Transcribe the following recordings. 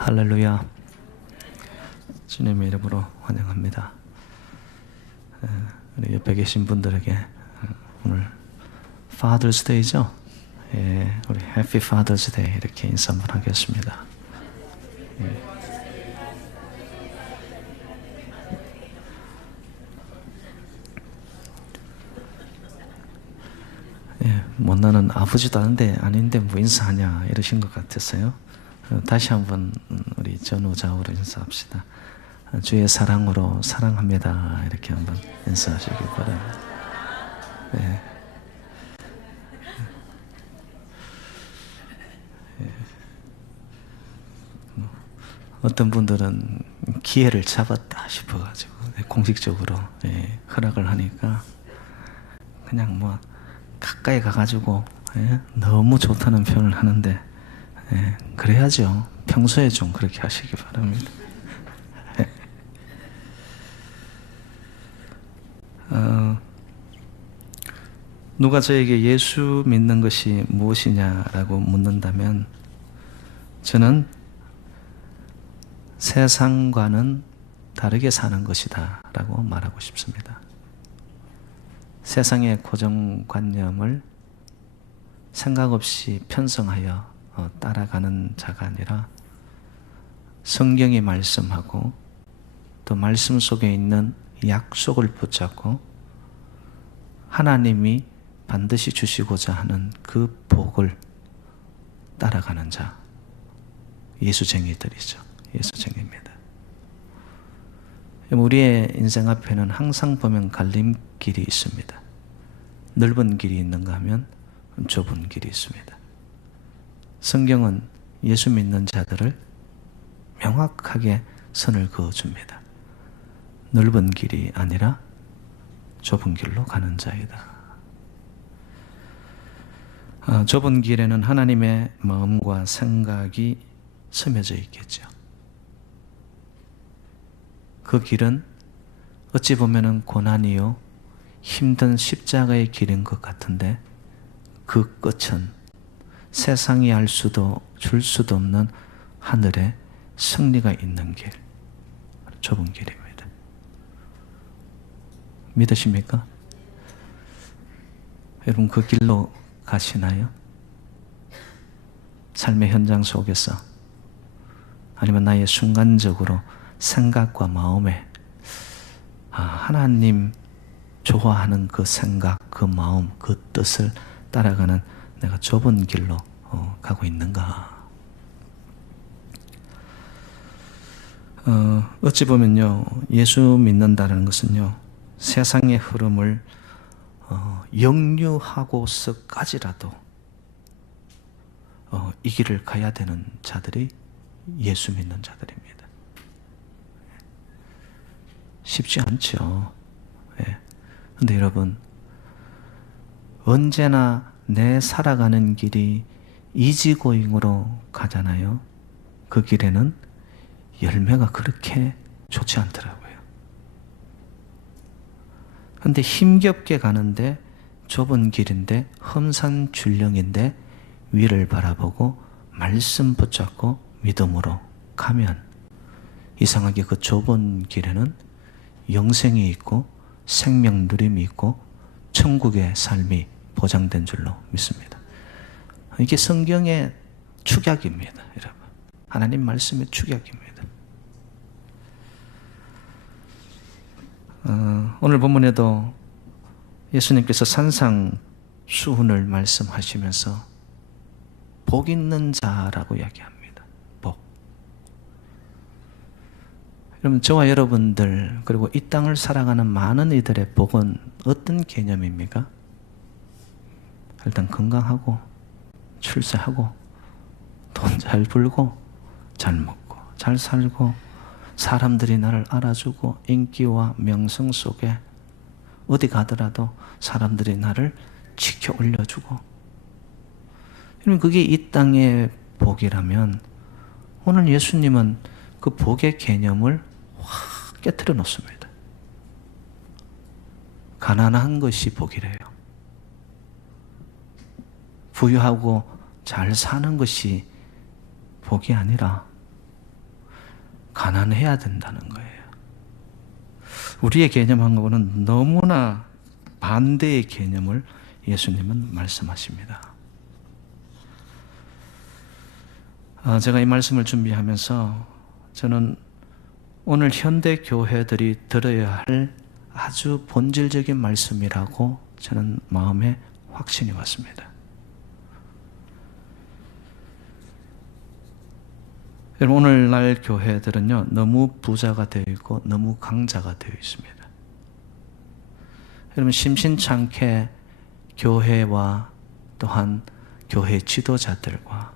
할렐루야. 주님의 이름으로 환영합니다. 우리 옆에 계신 분들에게 오늘 Father's Day죠? 예, 우리 Happy Father's Day 이렇게 인사 한번 하겠습니다. 예, 뭐 나는 아버지도 아닌데 뭐 인사하냐 이러신 것 같았어요. 다시 한번 우리 전후 좌우로 인사합시다. 주의 사랑으로 사랑합니다. 이렇게 한번 인사하시기 바랍니다. 네. 어떤 분들은 기회를 잡았다 싶어가지고 공식적으로 허락을 하니까 그냥 뭐 가까이 가가지고 너무 좋다는 표현을 하는데 그래야죠. 평소에 좀 그렇게 하시기 바랍니다. 누가 저에게 예수 믿는 것이 무엇이냐라고 묻는다면 저는 세상과는 다르게 사는 것이다 라고 말하고 싶습니다. 세상의 고정관념을 생각 없이 편성하여 따라가는 자가 아니라 성경이 말씀하고 또 말씀 속에 있는 약속을 붙잡고 하나님이 반드시 주시고자 하는 그 복을 따라가는 자, 예수쟁이들이죠. 예수쟁이입니다. 우리의 인생 앞에는 항상 보면 갈림길이 있습니다. 넓은 길이 있는가 하면 좁은 길이 있습니다. 성경은 예수 믿는 자들을 명확하게 선을 그어줍니다. 넓은 길이 아니라 좁은 길로 가는 자이다. 좁은 길에는 하나님의 마음과 생각이 스며져 있겠죠. 그 길은 어찌 보면 고난이요 힘든 십자가의 길인 것 같은데 그 끝은 세상이 알 수도 줄 수도 없는 하늘의 승리가 있는 길, 좁은 길입니다. 믿으십니까? 여러분 그 길로 가시나요? 삶의 현장 속에서 아니면 나의 순간적으로 생각과 마음에 하나님 좋아하는 그 생각, 그 마음, 그 뜻을 따라가는 내가 좁은 길로 가고 있는가? 어찌 보면요, 예수 믿는다는 것은요, 세상의 흐름을 역류하고서까지라도 이 길을 가야 되는 자들이 예수 믿는 자들입니다. 쉽지 않죠. 그런데 여러분, 언제나 내 살아가는 길이 이지고잉으로 가잖아요. 그 길에는 열매가 그렇게 좋지 않더라고요. 그런데 힘겹게 가는데 좁은 길인데 험산줄령인데 위를 바라보고 말씀 붙잡고 믿음으로 가면 이상하게 그 좁은 길에는 영생이 있고 생명 누림이 있고 천국의 삶이 보장된 줄로 믿습니다. 이게 성경의 축약입니다, 여러분. 하나님 말씀의 축약입니다. 오늘 본문에도 예수님께서 산상수훈을 말씀하시면서 복 있는 자라고 이야기합니다. 복. 여러분, 저와 여러분들 그리고 이 땅을 살아가는 많은 이들의 복은 어떤 개념입니까? 일단 건강하고 출세하고 돈 잘 벌고 잘 먹고 잘 살고 사람들이 나를 알아주고 인기와 명성 속에 어디 가더라도 사람들이 나를 지켜 올려주고, 여러분 그게 이 땅의 복이라면 오늘 예수님은 그 복의 개념을 확 깨트려 놓습니다. 가난한 것이 복이래요. 부유하고 잘 사는 것이 복이 아니라 가난해야 된다는 거예요. 우리의 개념하고는 너무나 반대의 개념을 예수님은 말씀하십니다. 제가 이 말씀을 준비하면서 저는 오늘 현대 교회들이 들어야 할 아주 본질적인 말씀이라고 저는 마음에 확신이 왔습니다. 여러분, 오늘날 교회들은요, 너무 부자가 되어 있고 너무 강자가 되어 있습니다. 여러분, 심심찮게 교회와 또한 교회 지도자들과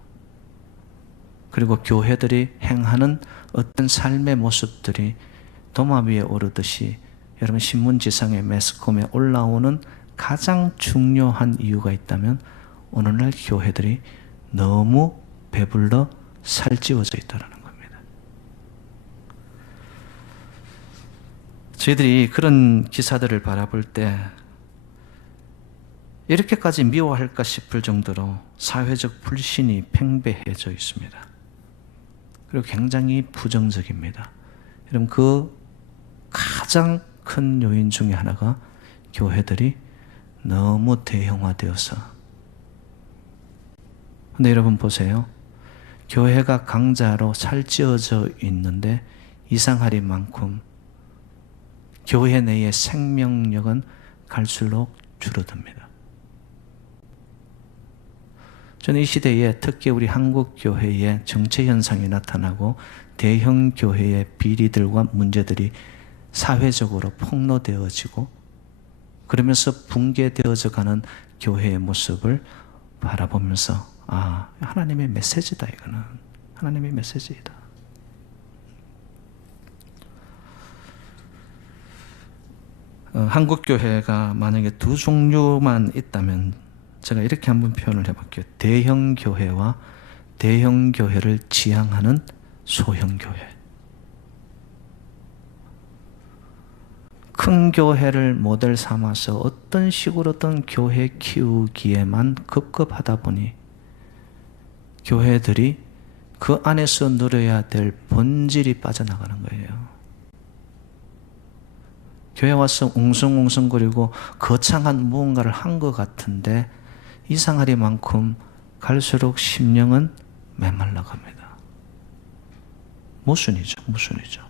그리고 교회들이 행하는 어떤 삶의 모습들이 도마 위에 오르듯이 여러분, 신문지상의 매스컴에 올라오는 가장 중요한 이유가 있다면 오늘날 교회들이 너무 배불러 살찌워져 있다는 겁니다. 저희들이 그런 기사들을 바라볼 때 이렇게까지 미워할까 싶을 정도로 사회적 불신이 팽배해져 있습니다. 그리고 굉장히 부정적입니다. 여러분, 그 가장 큰 요인 중에 하나가 교회들이 너무 대형화되어서. 근데 여러분 보세요. 교회가 강자로 살찌워져 있는데 이상하리만큼 교회 내의 생명력은 갈수록 줄어듭니다. 저는 이 시대에 특히 우리 한국 교회에 정체 현상이 나타나고 대형 교회의 비리들과 문제들이 사회적으로 폭로되어지고 그러면서 붕괴되어져 가는 교회의 모습을 바라보면서 하나님의 메시지다. 이거는 하나님의 메시지이다. 한국 교회가 만약에 두 종류만 있다면 제가 이렇게 한번 표현을 해볼게요. 대형 교회와 대형 교회를 지향하는 소형 교회. 큰 교회를 모델 삼아서 어떤 식으로든 교회 키우기에만 급급하다 보니 교회들이 그 안에서 누려야 될 본질이 빠져나가는 거예요. 교회 와서 웅성웅성거리고 거창한 무언가를 한 것 같은데 이상하리만큼 갈수록 심령은 메말라갑니다. 모순이죠.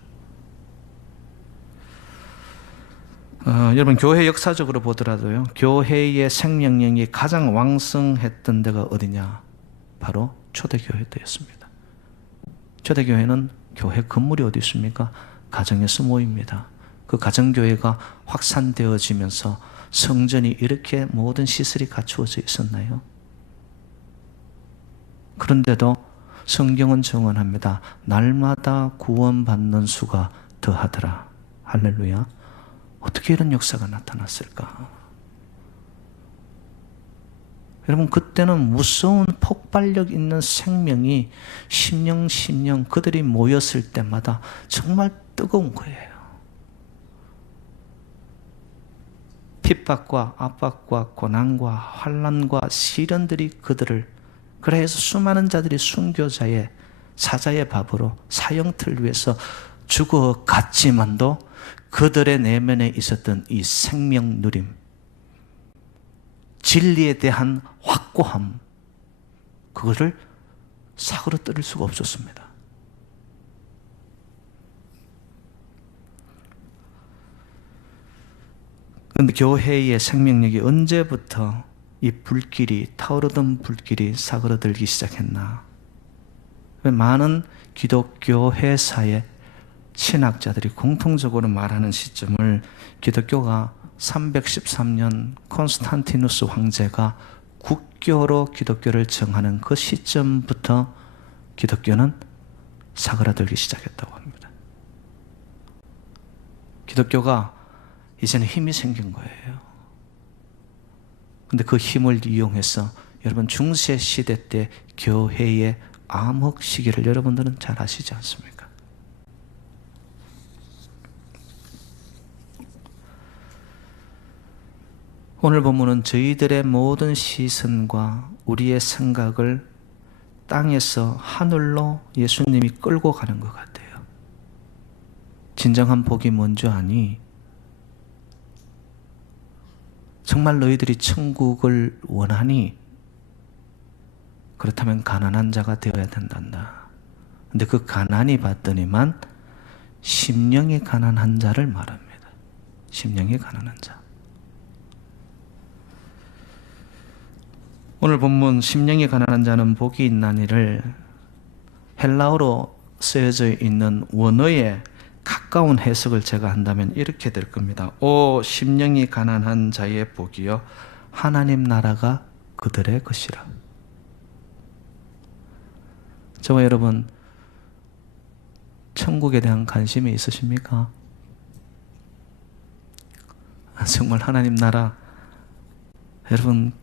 여러분, 교회 역사적으로 보더라도요, 교회의 생명력이 가장 왕성했던 데가 어디냐? 바로 초대교회 때였습니다. 초대교회는 교회 건물이 어디 있습니까? 가정에서 모입니다. 그 가정교회가 확산되어지면서 성전이 이렇게 모든 시설이 갖추어져 있었나요? 그런데도 성경은 증언합니다. 날마다 구원받는 수가 더하더라. 할렐루야. 어떻게 이런 역사가 나타났을까? 여러분, 그때는 무서운 폭발력 있는 생명이 심령 그들이 모였을 때마다 정말 뜨거운 거예요. 핍박과 압박과 고난과 환난과 시련들이 그들을, 그래서 수많은 자들이 순교자의 사자의 밥으로 사형틀 위해서 죽어갔지만도 그들의 내면에 있었던 이 생명 누림, 진리에 대한 확고함, 그거를 사그러뜨릴 수가 없었습니다. 그런데 교회의 생명력이 언제부터 이 불길이, 타오르던 불길이 사그러들기 시작했나? 많은 기독교 회사의 신학자들이 공통적으로 말하는 시점을 기독교가 313년 콘스탄티누스 황제가 국교로 기독교를 정하는 그 시점부터 기독교는 사그라들기 시작했다고 합니다. 기독교가 이제는 힘이 생긴 거예요. 근데 그 힘을 이용해서 여러분, 중세 시대 때 교회의 암흑 시기를 여러분들은 잘 아시지 않습니까? 오늘 본문은 저희들의 모든 시선과 우리의 생각을 땅에서 하늘로 예수님이 끌고 가는 것 같아요. 진정한 복이 뭔지 아니? 정말 너희들이 천국을 원하니? 그렇다면 가난한 자가 되어야 된단다. 근데 그 가난이 봤더니만 심령이 가난한 자를 말합니다. 심령이 가난한 자. 오늘 본문 심령이 가난한 자는 복이 있나니를 헬라어로 쓰여져 있는 원어의 가까운 해석을 제가 한다면 이렇게 될 겁니다. 오 심령이 가난한 자의 복이여 하나님 나라가 그들의 것이라. 저와 여러분 천국에 대한 관심이 있으십니까? 정말 하나님 나라 여러분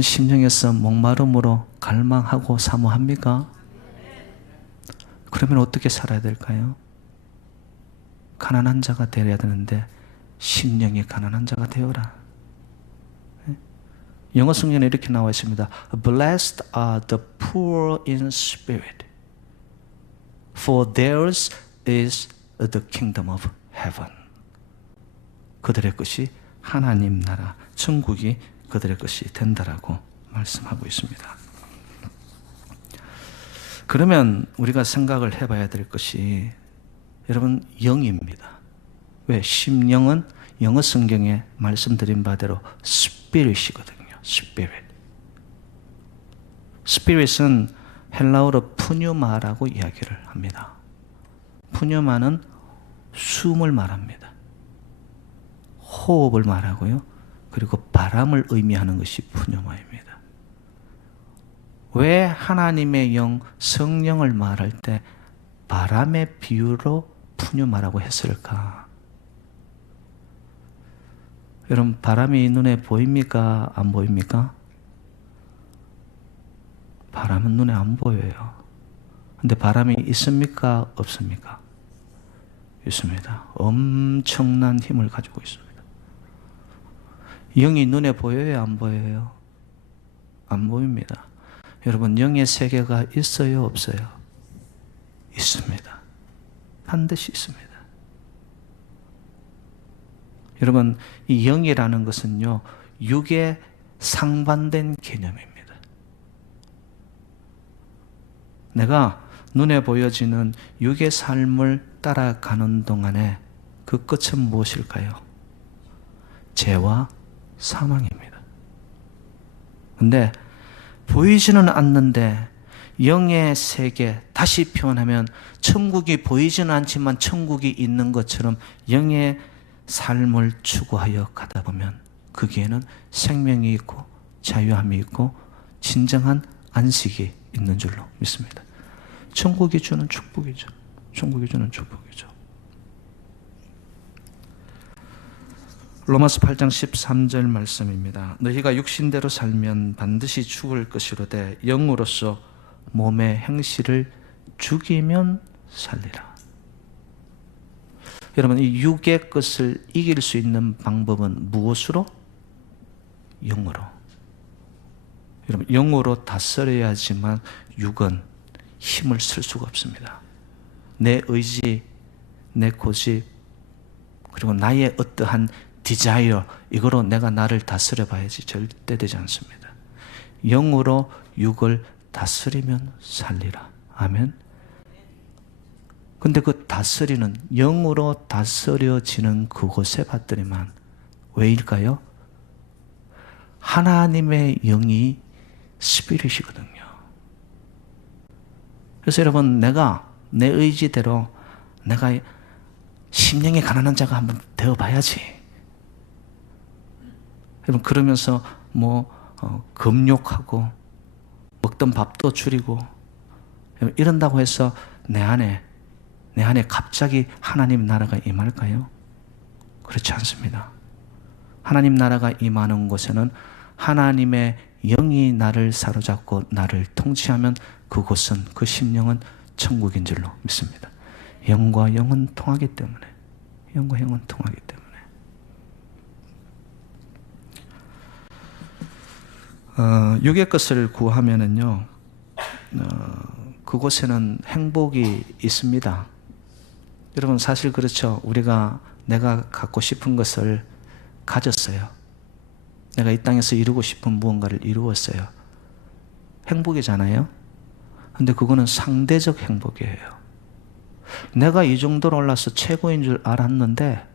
심령에서 목마름으로 갈망하고 사모합니까? 그러면 어떻게 살아야 될까요? 가난한 자가 되어야 되는데 심령이 가난한 자가 되어라. 영어 성경에 이렇게 나와 있습니다. Blessed are the poor in spirit, for theirs is the kingdom of heaven. 그들의 것이 하나님 나라, 천국이 그들의 것이 된다라고 말씀하고 있습니다. 그러면 우리가 생각을 해봐야 될 것이 여러분 영입니다. 왜? 심령은 영어 성경에 말씀드린 바대로 spirit이거든요. spirit. spirit은 헬라어로 푸뉴마라고 이야기를 합니다. 푸뉴마는 숨을 말합니다. 호흡을 말하고요. 그리고 바람을 의미하는 것이 푸뉴마입니다. 왜 하나님의 영, 성령을 말할 때 바람의 비유로 푸뉴마라고 했을까? 여러분 바람이 눈에 보입니까? 안 보입니까? 바람은 눈에 안 보여요. 근데 바람이 있습니까? 없습니까? 있습니다. 엄청난 힘을 가지고 있습니다. 영이 눈에 보여요? 안 보여요? 안 보입니다. 여러분 영의 세계가 있어요? 없어요? 있습니다. 반드시 있습니다. 여러분 이 영이라는 것은요 육에 상반된 개념입니다. 내가 눈에 보여지는 육의 삶을 따라가는 동안에 그 끝은 무엇일까요? 죄와 사망입니다. 근데 보이지는 않는데 영의 세계, 다시 표현하면 천국이 보이지는 않지만 천국이 있는 것처럼 영의 삶을 추구하여 가다 보면 거기에는 생명이 있고 자유함이 있고 진정한 안식이 있는 줄로 믿습니다. 천국이 주는 축복이죠. 천국이 주는 축복이죠. 로마서 8장 13절 말씀입니다. 너희가 육신대로 살면 반드시 죽을 것이로되 영으로서 몸의 행실을 죽이면 살리라. 여러분 이 육의 것을 이길 수 있는 방법은 무엇으로? 영으로. 여러분 영으로 다스려야지만 육은 힘을 쓸 수가 없습니다. 내 의지, 내 고집, 그리고 나의 어떠한 디자이어, 이거로 내가 나를 다스려 봐야지 절대 되지 않습니다. 영으로 육을 다스리면 살리라. 아멘. 근데 그 다스리는 영으로 다스려지는 그곳에 봤더니만 왜일까요? 하나님의 영이 스피릿이거든요. 그래서 여러분 내가 내 의지대로 내가 심령이 가난한 자가 한번 되어봐야지. 여러분 그러면서 금욕하고 먹던 밥도 줄이고 이런다고 해서 내 안에 갑자기 하나님 나라가 임할까요? 그렇지 않습니다. 하나님 나라가 임하는 곳에는 하나님의 영이 나를 사로잡고 나를 통치하면 그곳은 그 심령은 천국인 줄로 믿습니다. 영과 영은 통하기 때문에. 영과 영은 통하기 때문에. 육의 것을 구하면은요, 그곳에는 행복이 있습니다. 여러분 사실 그렇죠. 내가 갖고 싶은 것을 가졌어요. 내가 이 땅에서 이루고 싶은 무언가를 이루었어요. 행복이잖아요. 근데 그거는 상대적 행복이에요. 내가 이 정도로 올라서 최고인 줄 알았는데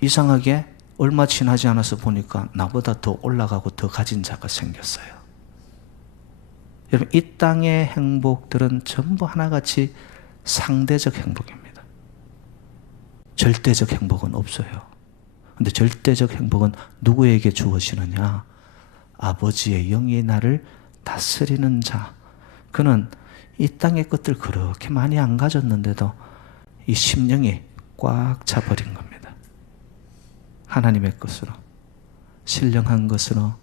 이상하게 얼마 지나지 않아서 보니까 나보다 더 올라가고 더 가진 자가 생겼어요. 여러분, 이 땅의 행복들은 전부 하나같이 상대적 행복입니다. 절대적 행복은 없어요. 근데 절대적 행복은 누구에게 주어지느냐? 아버지의 영이 나를 다스리는 자. 그는 이 땅의 것들 그렇게 많이 안 가졌는데도 이 심령이 꽉 차버린 겁니다. 하나님의 것으로, 신령한 것으로,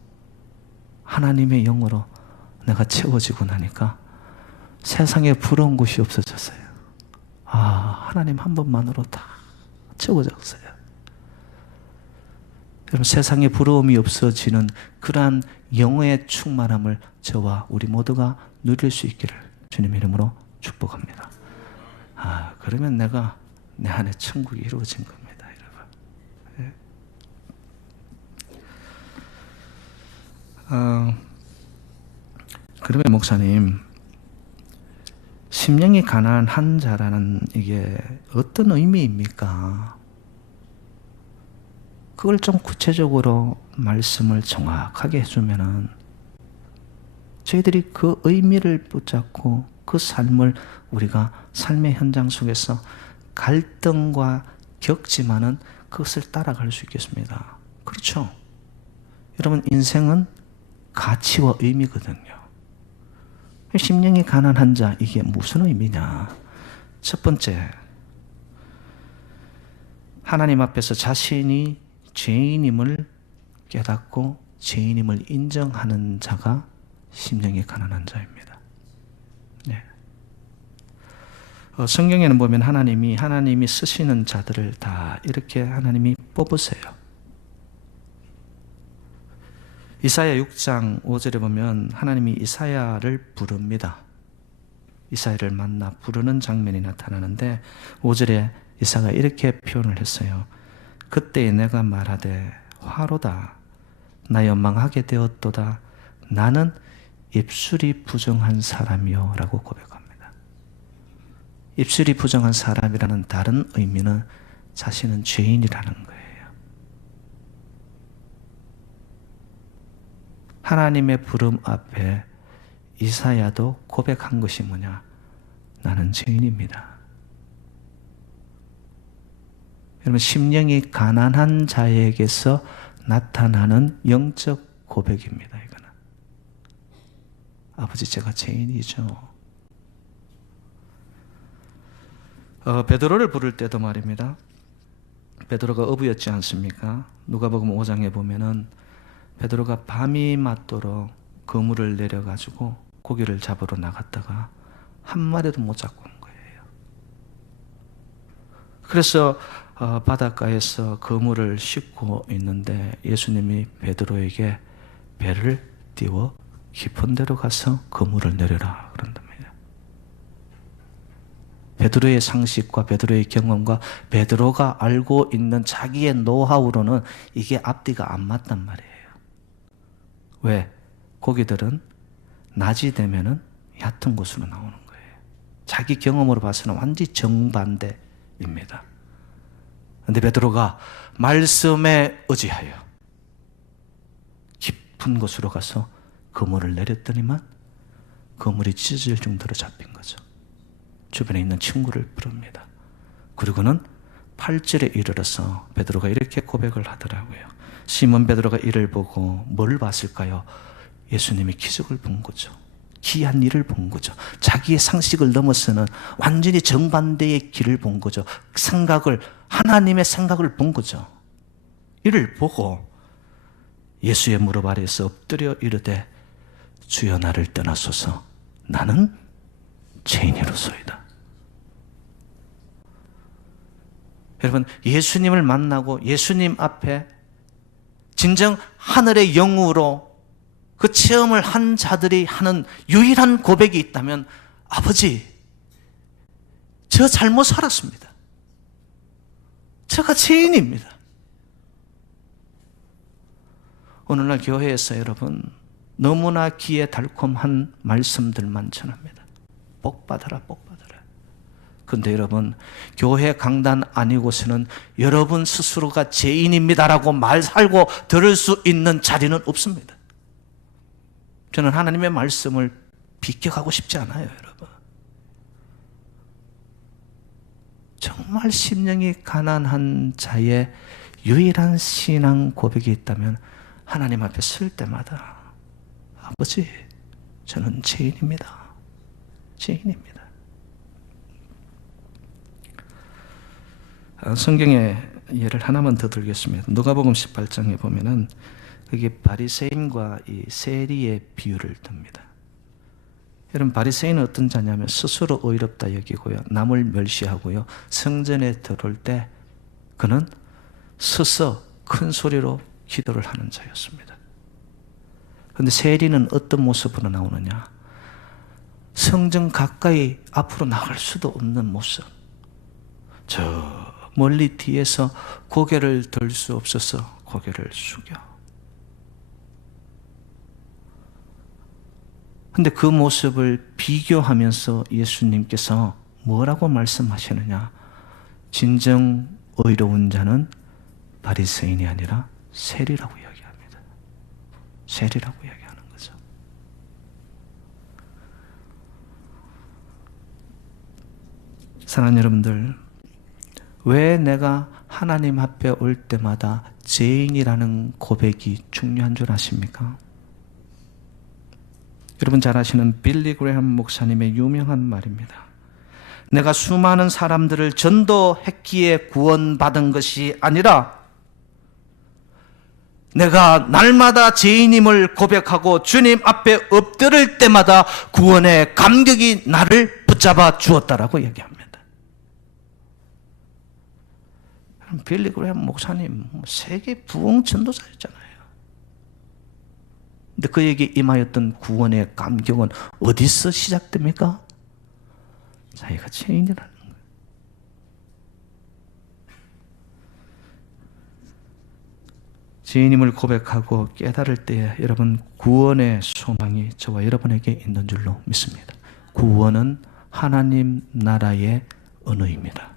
하나님의 영으로 내가 채워지고 나니까 세상에 부러운 곳이 없어졌어요. 하나님 한 번만으로 다 채워졌어요. 여러분, 세상에 부러움이 없어지는 그러한 영의 충만함을 저와 우리 모두가 누릴 수 있기를 주님 이름으로 축복합니다. 그러면 내 안에 천국이 이루어진 겁니다, 여러분. 그러면 목사님, 심령이 가난한 자라는 이게 어떤 의미입니까? 그걸 좀 구체적으로 말씀을 정확하게 해주면은 저희들이 그 의미를 붙잡고 그 삶을 우리가 삶의 현장 속에서 갈등과 겪지만은 그것을 따라갈 수 있겠습니다. 그렇죠? 여러분, 인생은 가치와 의미거든요. 심령이 가난한 자, 이게 무슨 의미냐? 첫 번째, 하나님 앞에서 자신이 죄인임을 깨닫고 죄인임을 인정하는 자가 심령이 가난한 자입니다. 네. 성경에는 보면 하나님이 쓰시는 자들을 다 이렇게 하나님이 뽑으세요. 이사야 6장 5절에 보면 하나님이 이사야를 부릅니다. 이사야를 만나 부르는 장면이 나타나는데 5절에 이사야가 이렇게 표현을 했어요. 그때 내가 말하되 화로다 나 연망하게 되었도다 나는 입술이 부정한 사람이요 라고 고백합니다. 입술이 부정한 사람이라는 다른 의미는 자신은 죄인이라는 거예요. 하나님의 부름 앞에 이사야도 고백한 것이 뭐냐? 나는 죄인입니다. 여러분, 심령이 가난한 자에게서 나타나는 영적 고백입니다. 이거는 아버지, 제가 죄인이죠. 베드로를 부를 때도 말입니다. 베드로가 어부였지 않습니까? 누가복음 5장에 보면은 베드로가 밤이 맞도록 그물을 내려가지고 고기를 잡으러 나갔다가 한 마리도 못 잡고 온 거예요. 그래서 바닷가에서 그물을 싣고 있는데 예수님이 베드로에게 배를 띄워 깊은 데로 가서 그물을 내려라 그런답니다. 베드로의 상식과 베드로의 경험과 베드로가 알고 있는 자기의 노하우로는 이게 앞뒤가 안 맞단 말이에요. 왜? 고기들은 낮이 되면은 얕은 곳으로 나오는 거예요. 자기 경험으로 봐서는 완전히 정반대입니다. 그런데 베드로가 말씀에 의지하여 깊은 곳으로 가서 그물을 내렸더니만 그물이 찢어질 정도로 잡힌 거죠. 주변에 있는 친구를 부릅니다. 그리고는 8절에 이르러서 베드로가 이렇게 고백을 하더라고요. 시몬 베드로가 이를 보고 뭘 봤을까요? 예수님이 기적을 본 거죠. 기이한 일을 본 거죠. 자기의 상식을 넘어서는 완전히 정반대의 길을 본 거죠. 하나님의 생각을 본 거죠. 이를 보고 예수의 무릎 아래에서 엎드려 이르되 주여 나를 떠나소서 나는 죄인이로소이다. 여러분, 예수님을 만나고 예수님 앞에 진정 하늘의 영으로 그 체험을 한 자들이 하는 유일한 고백이 있다면 아버지, 저 잘못 살았습니다. 제가 죄인입니다. 오늘날 교회에서 여러분 너무나 귀에 달콤한 말씀들만 전합니다. 복 받아라, 복 받아라. 근데 여러분, 교회 강단 아니고서는 여러분 스스로가 죄인입니다라고 말하고 들을 수 있는 자리는 없습니다. 저는 하나님의 말씀을 비껴가고 싶지 않아요, 여러분. 정말 심령이 가난한 자의 유일한 신앙 고백이 있다면 하나님 앞에 설 때마다 아버지, 저는 죄인입니다. 죄인입니다. 성경의 예를 하나만 더 들겠습니다. 누가복음 18장에 보면은 그게 바리새인과 이 세리의 비유를 듭니다. 여러분, 바리새인은 어떤 자냐면 스스로 의롭다 여기고요, 남을 멸시하고요, 성전에 들어올 때 그는 서서 큰 소리로 기도를 하는 자였습니다. 그런데 세리는 어떤 모습으로 나오느냐? 성전 가까이 앞으로 나갈 수도 없는 모습, 저 멀리 뒤에서 고개를 들 수 없어서 고개를 숙여. 근데 그 모습을 비교하면서 예수님께서 뭐라고 말씀하시느냐? 진정 의로운 자는 바리새인이 아니라 세리라고 이야기합니다. 세리라고 이야기하는 거죠. 사랑하는 여러분들, 왜 내가 하나님 앞에 올 때마다 죄인이라는 고백이 중요한 줄 아십니까? 여러분 잘 아시는 빌리 그레함 목사님의 유명한 말입니다. 내가 수많은 사람들을 전도했기에 구원받은 것이 아니라 내가 날마다 죄인임을 고백하고 주님 앞에 엎드릴 때마다 구원의 감격이 나를 붙잡아 주었다라고 얘기합니다. 빌리 그레함 목사님 세계 부흥 전도자였잖아요. 근데 그에게 임하였던 구원의 감격은 어디서 시작됩니까? 자기가 죄인이라는 거예요. 죄인임을 고백하고 깨달을 때에 여러분, 구원의 소망이 저와 여러분에게 있는 줄로 믿습니다. 구원은 하나님 나라의 언어입니다.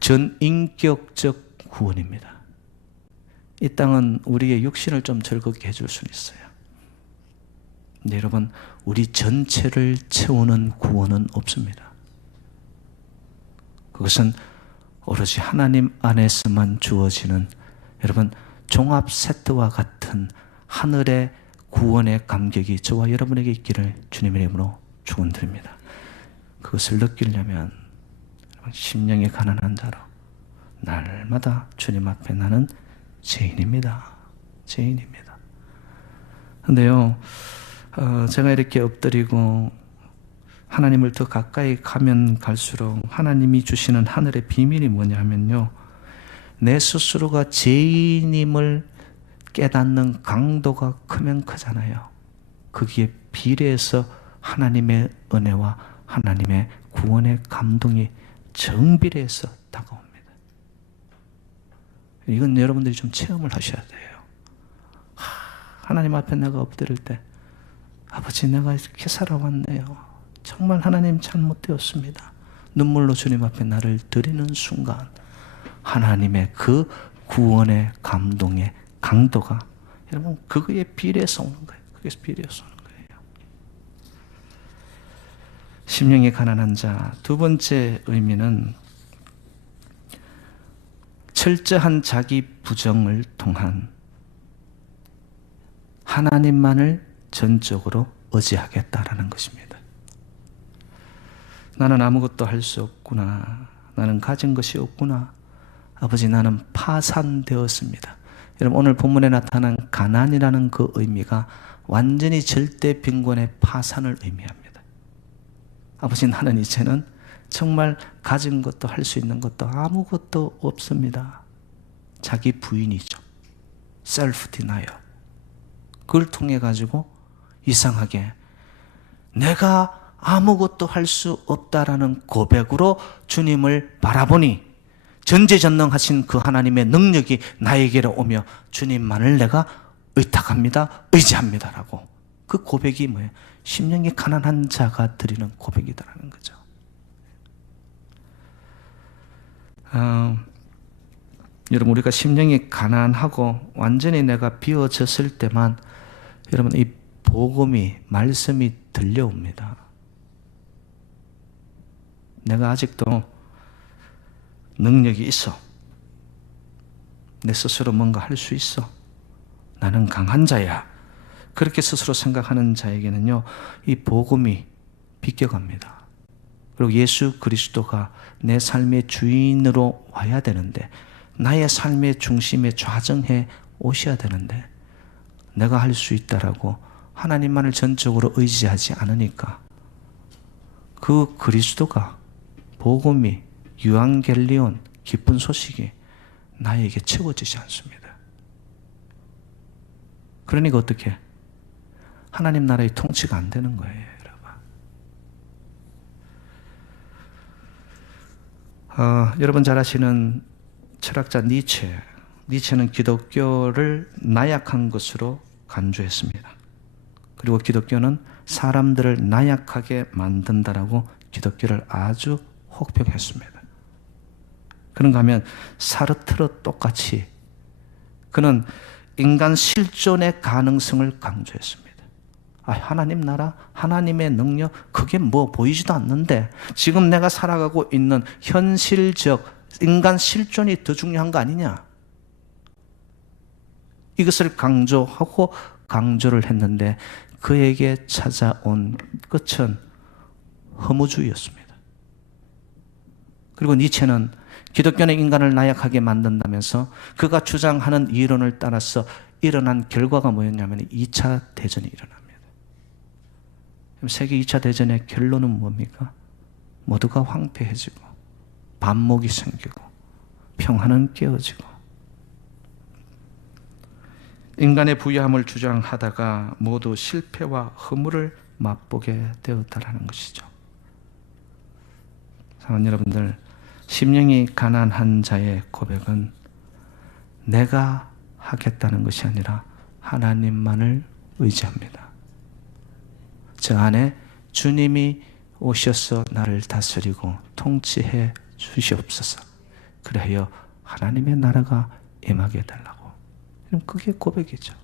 전인격적 구원입니다. 이 땅은 우리의 육신을 좀 즐겁게 해줄 수는 있어요. 근데 여러분, 우리 전체를 채우는 구원은 없습니다. 그것은 오로지 하나님 안에서만 주어지는, 여러분, 종합 세트와 같은 하늘의 구원의 감격이 저와 여러분에게 있기를 주님의 이름으로 축원드립니다. 그것을 느끼려면 심령이 가난한 자로 날마다 주님 앞에 나는 죄인입니다. 죄인입니다. 근데요, 제가 이렇게 엎드리고 하나님을 더 가까이 가면 갈수록 하나님이 주시는 하늘의 비밀이 뭐냐 하면요, 내 스스로가 죄인임을 깨닫는 강도가 크면 크잖아요. 거기에 비례해서 하나님의 은혜와 하나님의 구원의 감동이 정비례해서 다가옵니다. 이건 여러분들이 좀 체험을 하셔야 돼요. 하나님 앞에 내가 엎드릴 때, 아버지, 내가 이렇게 살아왔네요. 정말 하나님 잘못되었습니다. 눈물로 주님 앞에 나를 드리는 순간 하나님의 그 구원의 감동의 강도가, 여러분, 그거에 비례해서 오는 거예요. 그게 비례해서 오는 거예요. 심령이 가난한 자, 두 번째 의미는 철저한 자기 부정을 통한 하나님만을 전적으로 의지하겠다라는 것입니다. 나는 아무것도 할 수 없구나. 나는 가진 것이 없구나. 아버지, 나는 파산되었습니다. 여러분, 오늘 본문에 나타난 가난이라는 그 의미가 완전히 절대 빈곤의 파산을 의미합니다. 아버지, 나는 이제는 정말 가진 것도 할 수 있는 것도 아무것도 없습니다. 자기 부인이죠. 셀프 디나이어. 그걸 통해 가지고 이상하게 내가 아무것도 할 수 없다라는 고백으로 주님을 바라보니 전지전능하신 그 하나님의 능력이 나에게로 오며 주님만을 내가 의탁합니다, 의지합니다라고. 그 고백이 뭐예요? 심령이 가난한 자가 드리는 고백이다라는 거죠. 여러분, 우리가 심령이 가난하고 완전히 내가 비워졌을 때만 여러분 이 복음이, 말씀이 들려옵니다. 내가 아직도 능력이 있어. 내 스스로 뭔가 할 수 있어. 나는 강한 자야. 그렇게 스스로 생각하는 자에게는요, 이 복음이 비껴갑니다. 그리고 예수 그리스도가 내 삶의 주인으로 와야 되는데, 나의 삶의 중심에 좌정해 오셔야 되는데, 내가 할 수 있다라고 하나님만을 전적으로 의지하지 않으니까 그 그리스도가, 복음이, 유앙겔리온, 기쁜 소식이 나에게 채워지지 않습니다. 그러니까 어떻게? 하나님 나라의 통치가 안 되는 거예요, 여러분. 여러분 잘 아시는 철학자 니체는 기독교를 나약한 것으로 간주했습니다. 그리고 기독교는 사람들을 나약하게 만든다라고 기독교를 아주 혹평했습니다. 그런가 하면 사르트르 똑같이 그는 인간 실존의 가능성을 강조했습니다. 하나님 나라, 하나님의 능력, 그게 뭐 보이지도 않는데 지금 내가 살아가고 있는 현실적 인간 실존이 더 중요한 거 아니냐? 이것을 강조하고 강조를 했는데 그에게 찾아온 끝은 허무주의였습니다. 그리고 니체는 기독교는 인간을 나약하게 만든다면서 그가 주장하는 이론을 따라서 일어난 결과가 뭐였냐면 2차 대전이 일어납니다. 세계 2차 대전의 결론은 뭡니까? 모두가 황폐해지고 반목이 생기고 평화는 깨어지고 인간의 부유함을 주장하다가 모두 실패와 허물을 맛보게 되었다라는 것이죠. 사랑하는 여러분들, 심령이 가난한 자의 고백은 내가 하겠다는 것이 아니라 하나님만을 의지합니다. 저 안에 주님이 오셔서 나를 다스리고 통치해 주시옵소서. 그래야 하나님의 나라가 임하게 해달라고. 그럼 그게 고백이죠.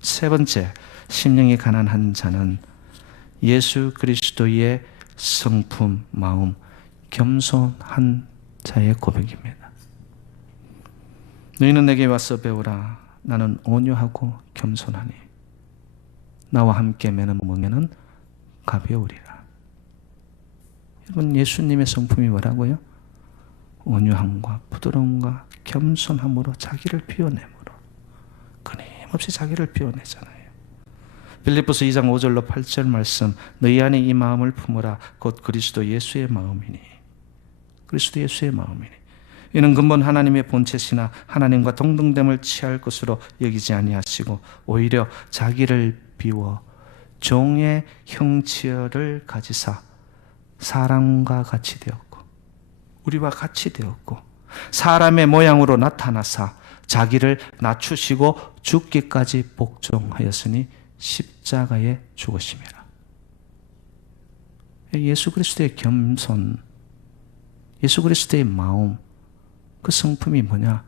세 번째, 심령이 가난한 자는 예수 그리스도의 성품, 마음, 겸손한 자의 고백입니다. 너희는 내게 와서 배우라. 나는 온유하고 겸손하니 나와 함께 매는 무게는 가벼우리라. 여러분, 예수님의 성품이 뭐라고요? 온유함과 부드러움과 겸손함으로 자기를 비워내므로 끊임없이 자기를 비워내잖아요. 빌립보서 2장 5절로 8절 말씀, 너희 안에 이 마음을 품으라. 곧 그리스도 예수의 마음이니. 그리스도 예수의 마음이니. 이는 근본 하나님의 본체시나 하나님과 동등됨을 취할 것으로 여기지 아니하시고 오히려 자기를 비워 종의 형체를 가지사 사람과 같이 되었고 우리와 같이 되었고 사람의 모양으로 나타나사 자기를 낮추시고 죽기까지 복종하였으니 십자가에 죽으심이라. 예수 그리스도의 겸손, 예수 그리스도의 마음, 그 성품이 뭐냐?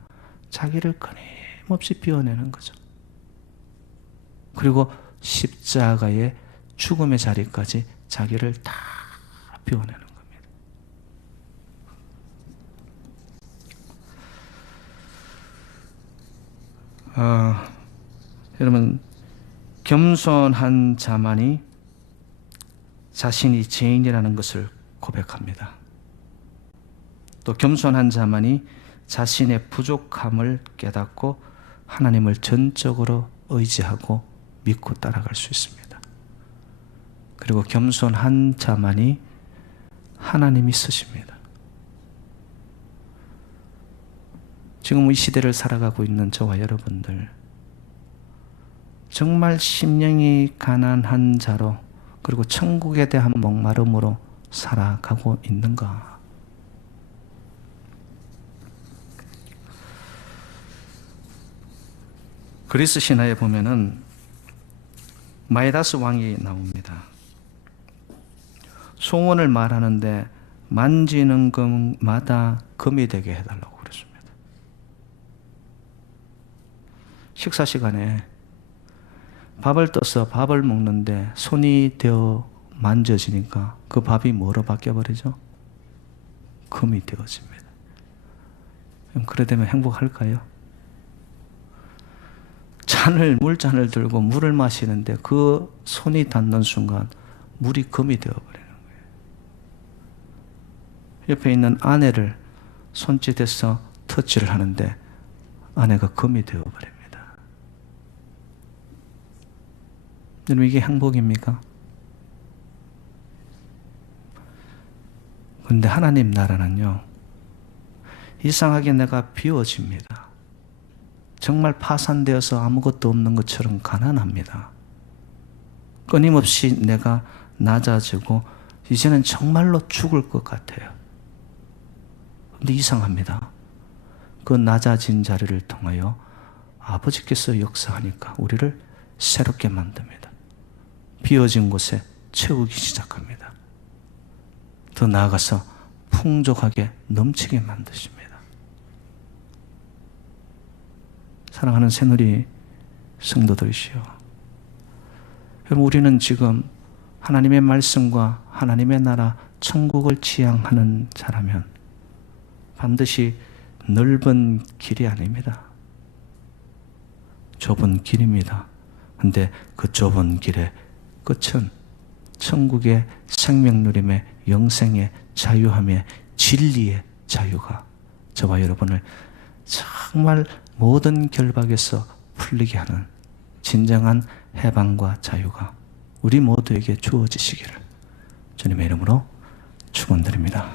자기를 끊임없이 비워내는 거죠. 그리고 십자가의 죽음의 자리까지 자기를 다 비워내는 겁니다. 여러분, 겸손한 자만이 자신이 죄인이라는 것을 고백합니다. 또 겸손한 자만이 자신의 부족함을 깨닫고 하나님을 전적으로 의지하고 믿고 따라갈 수 있습니다. 그리고 겸손한 자만이 하나님이 쓰십니다. 지금 이 시대를 살아가고 있는 저와 여러분들, 정말 심령이 가난한 자로 그리고 천국에 대한 목마름으로 살아가고 있는가? 그리스 신화에 보면은 마이다스 왕이 나옵니다. 소원을 말하는데 만지는 것마다 금이 되게 해달라고 그랬습니다. 식사 시간에 밥을 떠서 밥을 먹는데 손이 되어 만져지니까 그 밥이 뭐로 바뀌어버리죠? 금이 되어집니다. 그럼 그래 되면 행복할까요? 물잔을 들고 물을 마시는데 그 손이 닿는 순간 물이 금이 되어버리는 거예요. 옆에 있는 아내를 손짓해서 터치를 하는데 아내가 금이 되어버립니다. 여러분, 이게 행복입니까? 그런데 하나님 나라는요, 이상하게 내가 비워집니다. 정말 파산되어서 아무것도 없는 것처럼 가난합니다. 끊임없이 내가 낮아지고 이제는 정말로 죽을 것 같아요. 그런데 이상합니다. 그 낮아진 자리를 통하여 아버지께서 역사하니까 우리를 새롭게 만듭니다. 비어진 곳에 채우기 시작합니다. 더 나아가서 풍족하게 넘치게 만드십니다. 사랑하는 새누리 성도들이시여, 여러분, 우리는 지금 하나님의 말씀과 하나님의 나라 천국을 지향하는 자라면 반드시 넓은 길이 아닙니다. 좁은 길입니다. 근데 그 좁은 길의 끝은 천국의 생명 누림의 영생의 자유함의 진리의 자유가 저와 여러분을 정말 모든 결박에서 풀리게 하는 진정한 해방과 자유가 우리 모두에게 주어지시기를 주님의 이름으로 축원드립니다.